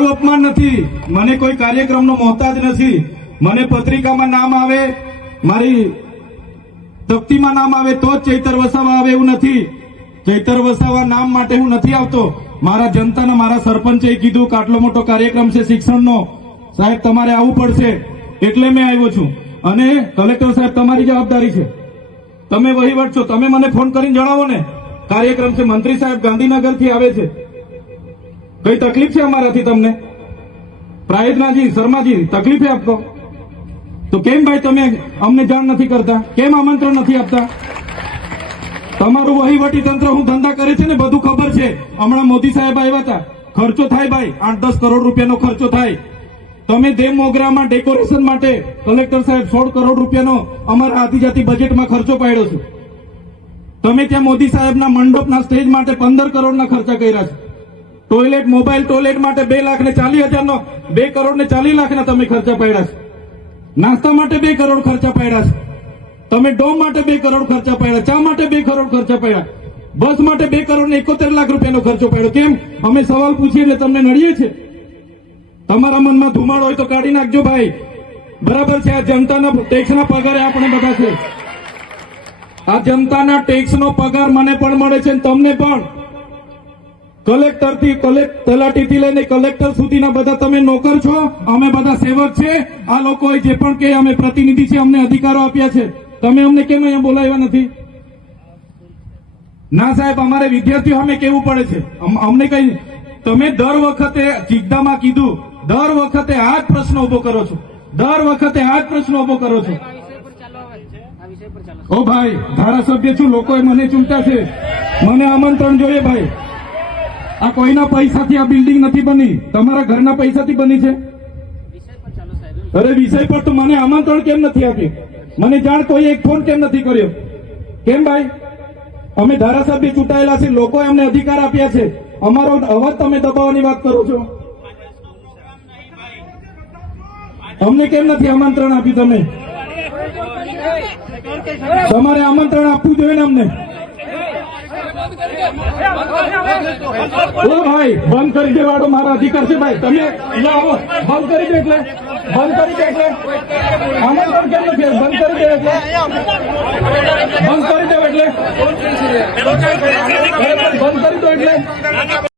મારું અપમાન નથી, મને કોઈ કાર્યક્રમનો મોહતાજ નથી। મને પત્રિકામાં નામ આવે, મારી તકતીમાં નામ આવે તો જ ચૈતર વસાવા આવે એવું નથી। ચૈતર વસાવા નામ માટે હું નથી આવતો। મારા જનતાને મારા સરપંચે કીધું કે આટલો મોટો કાર્યક્રમ છે શિક્ષણનો, સાહેબ તમારે આવવું પડશે, એટલે મેં આવ્યો છું। અને કલેક્ટર સાહેબ તમારી જવાબદારી છે, તમે વહીવટ છો, તમે મને ફોન કરીને જણાવો ને કાર્યક્રમ છે। મંત્રી સાહેબ ગાંધીનગરથી આવે છે, કઈ તકલીફ છે અમારાથી તમને? પ્રાયતનાજી શર્માજી તકલીફ है आपको? તો કેમ ભાઈ તમે અમને જાણ નથી કરતા, કેમ આમંત્રણ નથી આપતા? તમારું વહીવટી તંત્ર હું ધંધા કરે છે ને બધું ખબર છે। હમણાં મોદી સાહેબ આવ્યા હતા, ખર્ચો થાય ભાઈ, 8-10 કરોડ રૂપિયાનો ખર્ચો થાય। તમે દેવ મોગરામાં ડેકોરેશન માટે કલેક્ટર સાહેબ 16 કરોડ રૂપિયાનો અમારા આદિજાતિ બજેટમાં ખર્ચો પાડ્યો છે। તમે ત્યાં મોદી સાહેબના મંડપના સ્ટેજ માટે 15 કરોડના ખર્ચા કર્યા છે। ટોયલેટ, મોબાઈલ ટોયલેટ માટે 2,40,000નો 2 કરોડ ને 40 લાખના તમે ખર્ચા પાડ્યા છે। નાસ્તા માટે 2 કરોડ ખર્ચા પાડ્યા છે। તમે ડોમ માટે 2 કરોડ ખર્ચા પાડ્યા, ચા માટે 2 કરોડ ખર્ચા પાડ્યા, બસ માટે 2 કરોડ ને 71 લાખ રૂપિયાનો ખર્ચો પાડ્યો। કેમ અમે સવાલ પૂછીએ એટલે તમને નડીએ છે? તમારા મનમાં ધુમાડો હોય તો કાઢી નાખજો ભાઈ, બરાબર છે? આ જનતાના ટેક્સના પગારે આપણે બધા છે, આ જનતાના ટેક્સનો પગાર મને પણ મળે છે ને તમને પણ। કલેક્ટરથી તલાટીથી લઈને કલેક્ટર સુધીના બધા તમે નોકર છો, અમે બધા સેવક છે। આ લોકોએ જે પણ કે અમે પ્રતિનિધિ છે, અમને અધિકારો આપ્યા છે, તમે અમને કેમ અહીંયા બોલાવ્યા નથી? ના સાહેબ, અમારે વિદ્યાર્થીઓ સામે કેવું પડે છે, અમને કઈ તમે દર વખતે ચિકદામાં કીધું, દર વખતે આ જ પ્રશ્ન ઉભો કરો છો, દર વખતે આ જ પ્રશ્ન ઉભો કરો છો। ઓ ભાઈ, ધારાસભ્ય છું, લોકોએ મને ચૂંટ્યા છે, મને આમંત્રણ જોઈએ ભાઈ। આ કોઈના પૈસાથી આ બિલ્ડિંગ નથી બની, તમારા ઘરના પૈસાથી બની છે। અરે વિષય પર તો મને આમંત્રણ કેમ નથી આપ્યું? મને જાણ કોઈ એક ફોન કેમ નથી કર્યો? કેમ ભાઈ? અમે ધારાસભ્ય ચૂંટાયેલા છે, લોકોએ અમને અધિકાર આપ્યા છે, અમારો અવાજ તમે દબાવવાની વાત કરો છો। અમને કેમ નથી આમંત્રણ આપ્યું? તમે તમારે આમંત્રણ આપવું જોઈએ ને અમને। ઓ ભાઈ, બંધ કરી દેવાડો, મારા અધિકાર છે ભાઈ। તમે આવો, બંધ કરી દે એટલે આમંત્રણ કેમ નથી? બંધ કરી દે એટલે બંધ કરી દો એટલે